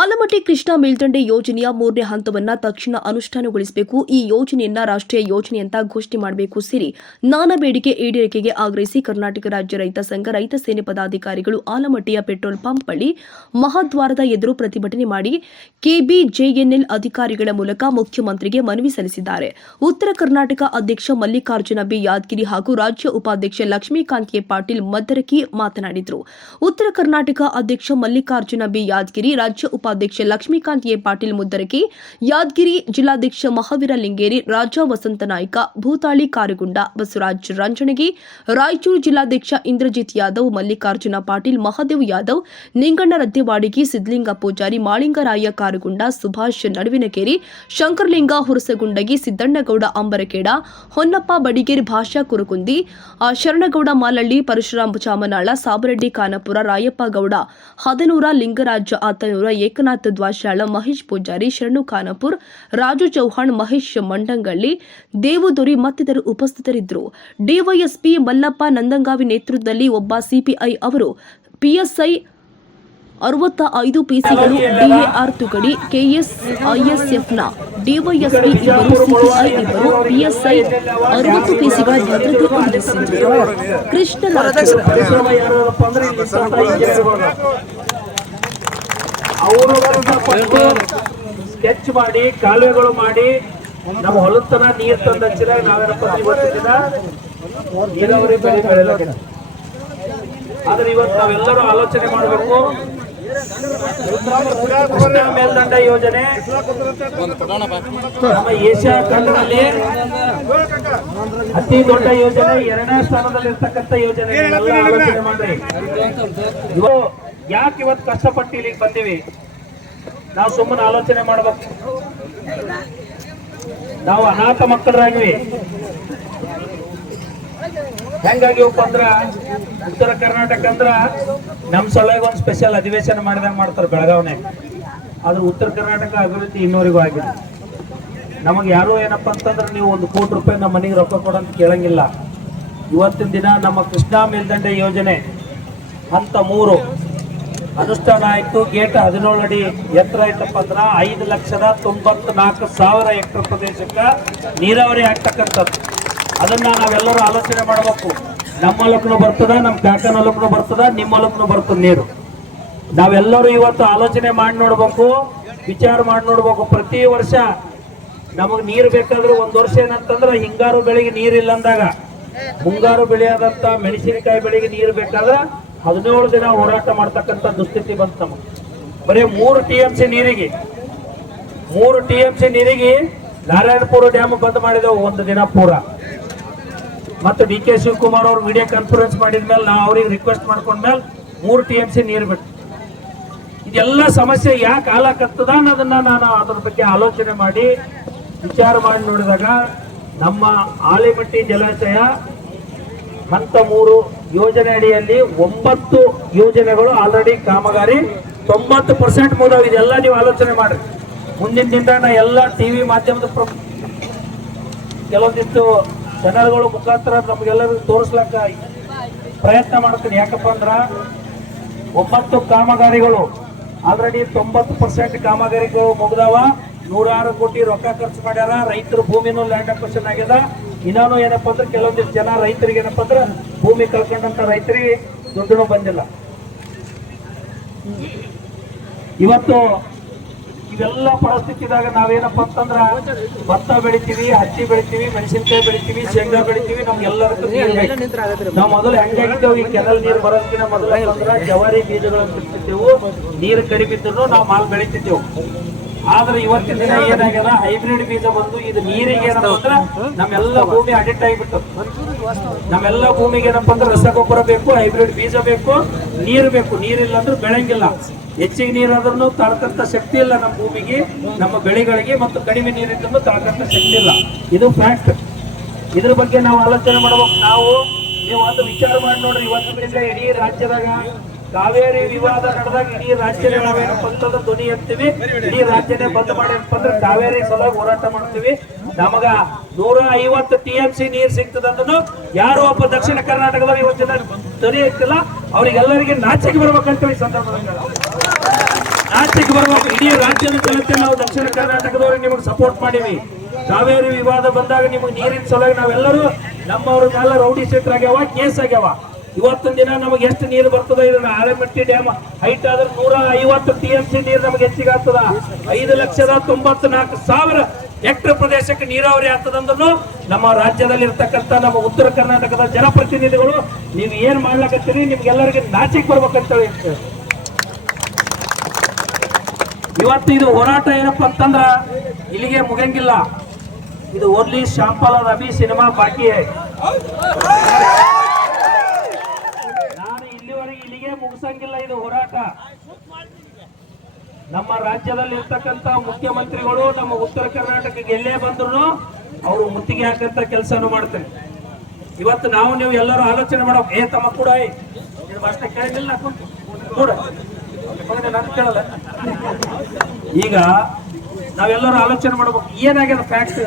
ಆಲಮಟ್ಟಿ ಕೃಷ್ಣಾ ಮೇಲ್ದಂಡೆ ಯೋಜನೆಯ ಮೂರನೇ ಹಂತವನ್ನ ತಕ್ಷಣ ಅನುಷ್ಠಾನಗೊಳಿಸಬೇಕು. ಈ ಯೋಜನೆಯನ್ನ ರಾಷ್ಟ್ರೀಯ ಯೋಜನೆ ಅಂತ ಘೋಷಣೆ ಮಾಡಬೇಕು ಸೇರಿ ನಾನಾ ಬೇಡಿಕೆ ಈಡೇರಿಕೆಗೆ ಆಗ್ರಹಿಸಿ ಕರ್ನಾಟಕ ರಾಜ್ಯ ರೈತ ಸಂಘ, ರೈತ ಸೇನೆ ಪದಾಧಿಕಾರಿಗಳು ಆಲಮಟ್ಟಿಯ ಪೆಟ್ರೋಲ್ ಪಂಪ್ ಬಳಿ ಮಹಾದ್ವಾರದ ಎದುರು ಪ್ರತಿಭಟನೆ ಮಾಡಿ ಕೆಬಿಜೆಎನ್ಎಲ್ ಅಧಿಕಾರಿಗಳ ಮೂಲಕ ಮುಖ್ಯಮಂತ್ರಿಗೆ ಮನವಿ ಸಲ್ಲಿಸಿದ್ದಾರೆ. ಉತ್ತರ ಕರ್ನಾಟಕ ಅಧ್ಯಕ್ಷ ಮಲ್ಲಿಕಾರ್ಜುನ ಬಿ. ಯಾದಗಿರಿ ಹಾಗೂ ರಾಜ್ಯ ಉಪಾಧ್ಯಕ್ಷ ಲಕ್ಷ್ಮೀಕಾಂತ್ ಕೆ ಪಾಟೀಲ್ ಮದ್ದರಕಿ ಮಾತನಾಡಿದರು. ಉತ್ತರ ಕರ್ನಾಟಕ ಅಧ್ಯಕ್ಷ ಮಲ್ಲಿಕಾರ್ಜುನ ಬಿ. ಯಾದಗಿರಿ ರಾಜ್ಯ ಉಪಾಧ್ಯಕ್ಷ ಲಕ್ಷ್ಮೀಕಾಂತ್ ಎ. ಪಾಟೀಲ್ ಮುದ್ದರಕಿ ಯಾದಗಿರಿ ಜಿಲ್ಲಾಧ್ಯಕ್ಷ ಮಹಾವೀರ ಲಿಂಗೇರಿ, ರಾಜ ವಸಂತ ನಾಯ್ಕ, ಭೂತಾಳಿ ಕಾರಗುಂಡ ಬಸವರಾಜ್ ರಂಜಣಗಿ, ರಾಯಚೂರು ಜಿಲ್ಲಾಧ್ಯಕ್ಷ ಇಂದ್ರಜಿತ್ ಯಾದವ್, ಮಲ್ಲಿಕಾರ್ಜುನ ಪಾಟೀಲ್, ಮಹಾದೇವ್ ಯಾದವ್, ನಿಂಗಣ್ಣ ರದ್ದೆವಾಡಿಗಿ ಸಿದ್ದಲಿಂಗ ಪೂಜಾರಿ, ಮಾಳಿಂಗರಾಯ ಕಾರಗುಂಡ ಸುಭಾಷ್ ನಡುವಿನಕೇರಿ, ಶಂಕರಲಿಂಗ ಹುರಸಗುಂಡಗಿ, ಸಿದ್ದಣ್ಣಗೌಡ ಅಂಬರಕೇಡ, ಹೊನ್ನಪ್ಪ ಬಡಿಗೇರಿ ಭಾಷಾ ಕುರುಕುಂದಿ ಶರಣಗೌಡ ಮಾಲಳ್ಳಿ ಪರಶುರಾಮ್ ಚಾಮನಾಳ ಸಾಬರೆಡ್ಡಿ ಖಾನಪುರ, ರಾಯಪ್ಪ ಗೌಡ, ಹದನೂರ ಲಿಂಗರಾಜ ಆತನೂರ ಏಕನಾಥ್ ದ್ವಾಶಾಳ ಮಹೇಶ್ ಪೂಜಾರಿ, ಶರಣು ಖಾನಪುರ್, ರಾಜು ಚೌಹಾಣ್, ಮಹೇಶ್ ಮಂಡಂಗಳ್ಳಿ, ದೇವುದೊರಿ ಮತ್ತಿತರರು ಉಪಸ್ಥಿತರಿದ್ದರು. ಡಿವೈಎಸ್ಪಿ ಮಲ್ಲಪ್ಪ ನಂದಂಗಾವಿ ನೇತೃತ್ವದಲ್ಲಿ ಒಬ್ಬ ಸಿಪಿಐ ಅವರು ಪಿಎಸ್ಐ ಅರವತ್ತ ಐದು ಪಿಸಿಗಳು, ಡಿಎಆರ್ ತುಗಡಿ ಕೆಎಸ್ ಐಎಸ್ಎಫ್ನ ಡಿವೈಎಸ್ಪಿ ಇಬ್ಬರು, ಸಿಪಿಐ ಇಬ್ಬರು, ಪಿಎಸ್ಐ ಅರವತ್ತು ಪಿಸಿಗಳ ಭದ್ರತೆ ಒದಗಿಸಿದರು ಕೃಷ್ಣರಾಜು ಪರಿಶ್ರಮ ಯಾರಪ್ಪ ಅಂದ್ರೆ ಇಲ್ಲಿ ಇದ್ದಂತ ಇಂಜಿನಿಯರ್ಗಳು. ಅವರು ಸ್ಕೆಚ್ ಮಾಡಿ, ಕಾಲುವೆಗಳು ಮಾಡಿ, ನಮ್ಮ ಹೊಲತನ ನೀರು ತಂದ ಹಚ್ಚಿದಾಗ ನಾವೇನಪ್ಪ ಆದ್ರೆ ಇವತ್ತು ನಾವೆಲ್ಲರೂ ಆಲೋಚನೆ ಮಾಡಬೇಕು. ಮೇಲ್ದಂಡ ಯೋಜನೆ. ನಮ್ಮ ಏಷ್ಯಾ ಖಂಡದಲ್ಲಿ ಅತಿ ದೊಡ್ಡ ಯೋಜನೆ, ಎರಡನೇ ಸ್ಥಾನದಲ್ಲಿ ಇರ್ತಕ್ಕಂಥ ಯೋಜನೆ ಆಲೋಚನೆ ಮಾಡ್ರಿ. ಯಾಕೆ ಇವತ್ತು ಕಷ್ಟಪಟ್ಟು ಇಲ್ಲಿಗೆ ಬಂದಿವಿ ನಾವು ಸುಮ್ಮನೆ ಆಲೋಚನೆ ಮಾಡ್ಬೇಕು. ನಾವು ಅನಾಥ ಮಕ್ಕಳರಾಗಿವಿ ಹೆಂಗಾಗಿವಪ್ಪ ಅಂದ್ರ, ಉತ್ತರ ಕರ್ನಾಟಕ ಅಂದ್ರ ನಮ್ಮ ಸಲುವಾಗಿ ಒಂದು ಸ್ಪೆಷಲ್ ಅಧಿವೇಶನ ಮಾಡಿದಾಗ ಮಾಡ್ತಾರೆ ಬೆಳಗಾವನೆ. ಆದ್ರೆ ಉತ್ತರ ಕರ್ನಾಟಕ ಅಭಿವೃದ್ಧಿ ಇನ್ನೂರಿಗೂ ಆಗಿದೆ. ನಮಗೆ ಯಾರು ಏನಪ್ಪ ಅಂತಂದ್ರೆ ನೀವು ಒಂದು ಕೋಟಿ ರೂಪಾಯಿ ನಮ್ಮ ಮನೆಗೆ ರೊಕ್ಕ ಕೊಡಂತ ಕೇಳಂಗಿಲ್ಲ. ಇವತ್ತಿನ ದಿನ ನಮ್ಮ ಕೃಷ್ಣಾ ಮೇಲ್ದಂಡೆ ಯೋಜನೆ, ಹಂತ ಮೂರು. ಅನುಷ್ಠಾನ ಆಯಿತು ಗೇಟ್ ಹದಿನೇಳು ಅಡಿ ಎತ್ತರ ಆಯ್ತಪ್ಪ ಅಂದ್ರೆ ಐದು ಲಕ್ಷದ ತೊಂಬತ್ತು ನಾಲ್ಕು ಸಾವಿರ ಹೆಕ್ಟರ್ ಪ್ರದೇಶಕ್ಕೆ ನೀರಾವರಿ ಆಗ್ತಕ್ಕಂಥದ್ದು. ಅದನ್ನ ನಾವೆಲ್ಲರೂ ಆಲೋಚನೆ ಮಾಡಬೇಕು. ನಮ್ಮ ಹೊಲಕ್ಕೂ ಬರ್ತದ, ನಮ್ಮ ಕಾಕನ ಹೊಲಕ್ಕೂ ಬರ್ತದ, ನಿಮ್ಮ ಹೊಲಕ್ಕೂ ಬರ್ತದ ನೀರು. ನಾವೆಲ್ಲರೂ ಇವತ್ತು ಆಲೋಚನೆ ಮಾಡಿ ನೋಡ್ಬೇಕು, ವಿಚಾರ ಮಾಡಿ ನೋಡ್ಬೇಕು. ಪ್ರತಿ ವರ್ಷ ನಮಗೆ ನೀರು ಬೇಕಾದ್ರೆ ಒಂದು ವರ್ಷ ಏನಂತಂದ್ರೆ ಹಿಂಗಾರು ಬೆಳೆಗೆ ನೀರಿಲ್ಲ ಅಂದಾಗ. ಮುಂಗಾರು ಬೆಳೆಯಾದಂತ ಮೆಣಸಿನಕಾಯಿ ಬೆಳೆಗೆ ನೀರು ಬೇಕಾದ್ರೆ ಹದಿನೇಳು ದಿನ ಹೋರಾಟ ಮಾಡ್ತಕ್ಕಂಥ ದುಸ್ಥಿತಿ ಬಂತು ನಮಗೆ. ಬರೀ ಮೂರು ಟಿ ಎಂ ಸಿ ನೀರಿಗೆ, ಮೂರು ಟಿ ಎಂ ಸಿ ನೀರಿಗೆ ನಾರಾಯಣಪುರ ಡ್ಯಾಮ್ ಬಂದ್ ಮಾಡಿದೆವು ಒಂದು ದಿನ ಪೂರ. ಮತ್ತು ಡಿ ಕೆ ಶಿವಕುಮಾರ್ ಅವ್ರು ವಿಡಿಯೋ ಕಾನ್ಫರೆನ್ಸ್ ಮಾಡಿದ್ಮೇಲೆ ನಾವು ಅವ್ರಿಗೆ ರಿಕ್ವೆಸ್ಟ್ ಮಾಡ್ಕೊಂಡ್ಮೇಲೆ ಮೂರು ಟಿ ಎಂ ಸಿ ನೀರು ಬಿಟ್ಟು ಇದೆಲ್ಲ ಸಮಸ್ಯೆ ಯಾಕೆ ಹಾಲಾಕತ್ತದ ಅನ್ನೋದನ್ನ ನಾನು ಅದ್ರ ಬಗ್ಗೆ ಆಲೋಚನೆ ಮಾಡಿ ವಿಚಾರ ಮಾಡಿ ನೋಡಿದಾಗ ನಮ್ಮ ಆಲಿಮಟ್ಟಿ ಜಲಾಶಯ ಹಂತ ಮೂರು ಯೋಜನೆ ಅಡಿಯಲ್ಲಿ ಒಂಬತ್ತು ಯೋಜನೆಗಳು ಆಲ್ರೆಡಿ ಕಾಮಗಾರಿ, ತೊಂಬತ್ತು ಪರ್ಸೆಂಟ್ ಮುಗಿದೋಗಿದೆ. ನೀವು ಆಲೋಚನೆ ಮಾಡ್ರಿ. ಮುಂದಿನ ದಿನ ಎಲ್ಲ ಟಿವಿ ಮಾಧ್ಯಮದ ಕೆಲವೊಂದಿಷ್ಟು ಚಾನಲ್ಗಳ ಮುಖಾಂತರ ನಮ್ಗೆಲ್ಲರಿಗೂ ತೋರಿಸ್ಲಕ್ಕ ಪ್ರಯತ್ನ ಮಾಡ್ತೀನಿ. ಯಾಕಪ್ಪ ಅಂದ್ರ ಒಂಬತ್ತು ಕಾಮಗಾರಿಗಳು ಆಲ್ರೆಡಿ ತೊಂಬತ್ತು ಪರ್ಸೆಂಟ್ ಕಾಮಗಾರಿಗಳು ಮುಗ್ದಾವ. ನೂರಾರು ಕೋಟಿ ರೊಕ್ಕ ಖರ್ಚು ಮಾಡ್ಯಾರ. ರೈತರು ಭೂಮಿನೂ ಲ್ಯಾಂಡ್ ಅಕ್ವಷನ್ ಆಗ್ಯದ. ಇನ್ನೂ ಏನಪ್ಪ ಅಂದ್ರೆ ಕೆಲವೊಂದಿಷ್ಟು ಜನ ರೈತರಿಗೆ ಏನಪ್ಪ ಅಂದ್ರೆ ಭೂಮಿ ಕಳ್ಕೊಂಡಂತ ರೈತರಿಗೆ ದುಡ್ಡು ಬಂದಿಲ್ಲ. ಇವತ್ತು ಇವೆಲ್ಲ ಪರಿಸ್ಥಿತಿದಾಗ ನಾವೇನಪ್ಪ ಅಂತಂದ್ರ ಭತ್ತ ಬೆಳಿತೀವಿ ಹತ್ತಿ ಬೆಳಿತೀವಿ ಮೆಣಸಿನಕಾಯಿ ಬೆಳಿತೀವಿ ಶೇಂಗಾ ಬೆಳಿತೀವಿ ನಮ್ಗೆಲ್ಲರಿಗೂ ನೀರು ಬೇಕು. ನಾವು ಮೊದಲು ಹೆಂಗಾಗಿದ್ದೇವೆ ಈ ಕೆನಲ್ ನೀರು ಬರೋದಕ್ಕಿಂತ ಮೊದಲ ಜವಾರಿ ಬೀಜಗಳನ್ನು ಬಿಡ್ತಿದ್ದೆವು ನೀರು ಕಡಿಮೆ ಇದ್ರು ನಾವು ಮಾಲ್ ಬೆಳಿತಿದ್ದೆವು. ಆದ್ರೆ ಇವತ್ತಿನ ದಿನ ಏನಾಗ್ಯದ? ಹೈಬ್ರಿಡ್ ಬೀಜ ಬಂದು ಇದು ನೀರಿಗೆ ಏನಪ್ಪ ಅಂದ್ರೆ ನಮ್ಮೆಲ್ಲ ಭೂಮಿ ಅಡಿಕ್ಟ್ ಆಗಿಬಿಟ್ಟು. ನಮ್ಮೆಲ್ಲ ಭೂಮಿಗೆ ಏನಪ್ಪ ಅಂದ್ರೆ ರಸಗೊಬ್ಬರ ಬೇಕು, ಹೈಬ್ರಿಡ್ ಬೀಜ ಬೇಕು, ನೀರು ಬೇಕು. ನೀರಿಲ್ಲ ಅಂದ್ರೆ ಬೆಳೆಂಗಿಲ್ಲ. ಹೆಚ್ಚಿಗೆ ನೀರಾದ್ರೂ ತಾಳ್ಕಂತ ಶಕ್ತಿ ಇಲ್ಲ ನಮ್ಮ ಭೂಮಿಗೆ, ನಮ್ಮ ಬೆಳೆಗಳಿಗೆ ಮತ್ತು ಕಡಿಮೆ ನೀರಿದ್ರೂ ತಾಳ್ಕಂತ ಶಕ್ತಿ ಇಲ್ಲ. ಇದು ಫ್ಯಾಕ್ಟ್ ಇದ್ರ ಬಗ್ಗೆ ನಾವು ಆಲೋಚನೆ ಮಾಡಬೇಕು. ನಾವು, ನೀವು ಒಂದು ವಿಚಾರ ಮಾಡಿ ನೋಡ್ರಿ. ಇವತ್ತಿನ ಇಡೀ ರಾಜ್ಯದಾಗ ಕಾವೇರಿ ವಿವಾದ ನಡೆದಾಗ ಇಡೀ ರಾಜ್ಯನೇ ನಾವೇನಪ್ಪ ಅಂತಂದ್ರೆ ಧ್ವನಿ ಎತ್ತೀವಿ. ಇಡೀ ರಾಜ್ಯನೇ ಬಂದ್ ಮಾಡಿ ಅಂದ್ರೆ ಕಾವೇರಿ ಸಲುವಾಗಿ ಹೋರಾಟ ಮಾಡ್ತೀವಿ. ನಮಗ ನೂರ ಐವತ್ತು ಟಿ ಎಂ ಸಿ ನೀರ್ ಸಿಗ್ತದಂದ್ರೂ ಯಾರು ಒಬ್ಬ ದಕ್ಷಿಣ ಕರ್ನಾಟಕದವ್ರು ಇವತ್ತಿನ ಧ್ವನಿ ಎತ್ತಿಲ್ಲ. ಅವ್ರಿಗೆಲ್ಲರಿಗೆ ನಾಚಿಕೆ ಬರ್ಬೇಕಂತ ಈ ಸಂದರ್ಭದಲ್ಲಿ ನಾಚಿಕೆ ಬರ್ಬೇಕು. ಇಡೀ ರಾಜ್ಯದ ಜನತೆ ನಾವು ದಕ್ಷಿಣ ಕರ್ನಾಟಕದವ್ರಿಗೆ ನಿಮಗೆ ಸಪೋರ್ಟ್ ಮಾಡೀವಿ. ಕಾವೇರಿ ವಿವಾದ ಬಂದಾಗ ನಿಮಗೆ ನೀರಿನ ಸಲುವಾಗಿ ನಾವೆಲ್ಲರೂ ನಮ್ಮವ್ರ ಮೇಲೆ ರೌಡಿ ಆಗ್ಯಾವ, ಕೇಸ್ ಆಗ್ಯಾವ. ಇವತ್ತಿನ ದಿನ ನಮಗೆ ಎಷ್ಟು ನೀರು ಬರ್ತದ ಇದನ್ನ ಆರೆಮಟ್ಟಿ ಡ್ಯಾಮ್ ಹೈಟ್ ಆದ್ರೆ ನೂರ ಐವತ್ತು ಟಿ ಎಂ ಸಿ ನೀರು ನಮಗೆ ಹೆಚ್ಚಿಗೆ ಆಗ್ತದ. ಐದು ಲಕ್ಷದ ತೊಂಬತ್ ನಾಲ್ಕು ಸಾವಿರ ಹೆಕ್ಟರ್ ಪ್ರದೇಶಕ್ಕೆ ನೀರಾವರಿ ಆಗ್ತದಂದ್ರೂ ನಮ್ಮ ರಾಜ್ಯದಲ್ಲಿ ಇರ್ತಕ್ಕಂಥ ನಮ್ಮ ಉತ್ತರ ಕರ್ನಾಟಕದ ಜನಪ್ರತಿನಿಧಿಗಳು ನೀವು ಏನು ಮಾಡ್ಲಕತ್ತೀರಿ? ನಿಮ್ಗೆಲ್ಲರಿಗೆ ನಾಚಿಕ್ ಬರ್ಬೇಕಂತ ಹೇಳಿ ಇವತ್ತು ಇದು ಹೋರಾಟ ಏನಪ್ಪ ಅಂತಂದ್ರ ಇಲ್ಲಿಗೆ ಮುಗಂಗಿಲ್ಲ ಇದು ಓನ್ಲಿ ಶಾಂಪಲ್ ರವಿ ಸಿನಿಮಾ ಬಾಕಿ. ಮುಗಿಸಂಗಿಲ್ಲ ಇದು ಹೋರಾಟ. ನಮ್ಮ ರಾಜ್ಯದಲ್ಲಿ ಇರ್ತಕ್ಕಂತ ಮುಖ್ಯಮಂತ್ರಿಗಳು ನಮ್ಮ ಉತ್ತರ ಕರ್ನಾಟಕಕ್ಕೆ ಎಲ್ಲೇ ಬಂದ್ರು ಅವರು ಮುತ್ತಿಗೆ ಹಾಕಂತ ಕೆಲಸನೂ ಮಾಡ್ತಾರೆ. ಇವತ್ತು ನಾವು ನೀವು ಎಲ್ಲರೂ ಆಲೋಚನೆ ಮಾಡೋ, ಏ ತಮ್ಮ ಕೂಡ. ಕೇಳಿಲ್ಲ. ಈಗ ನಾವೆಲ್ಲರೂ ಆಲೋಚನೆ ಮಾಡ್ಬೇಕು, ಏನಾಗ್ಯದ ಫ್ಯಾಕ್ಟ್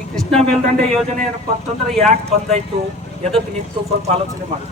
ಈ ಕೃಷ್ಣ ಮೇಲ್ದಂಡೆ ಯೋಜನೆ ಏನಪ್ಪಾ ಅಂತಂದ್ರೆ ಯಾಕೆ ಬಂದಾಯ್ತು? ಎದಕ್ಕೆ ನಿಂತು ಸ್ವಲ್ಪ ಆಲೋಚನೆ ಮಾಡಿ.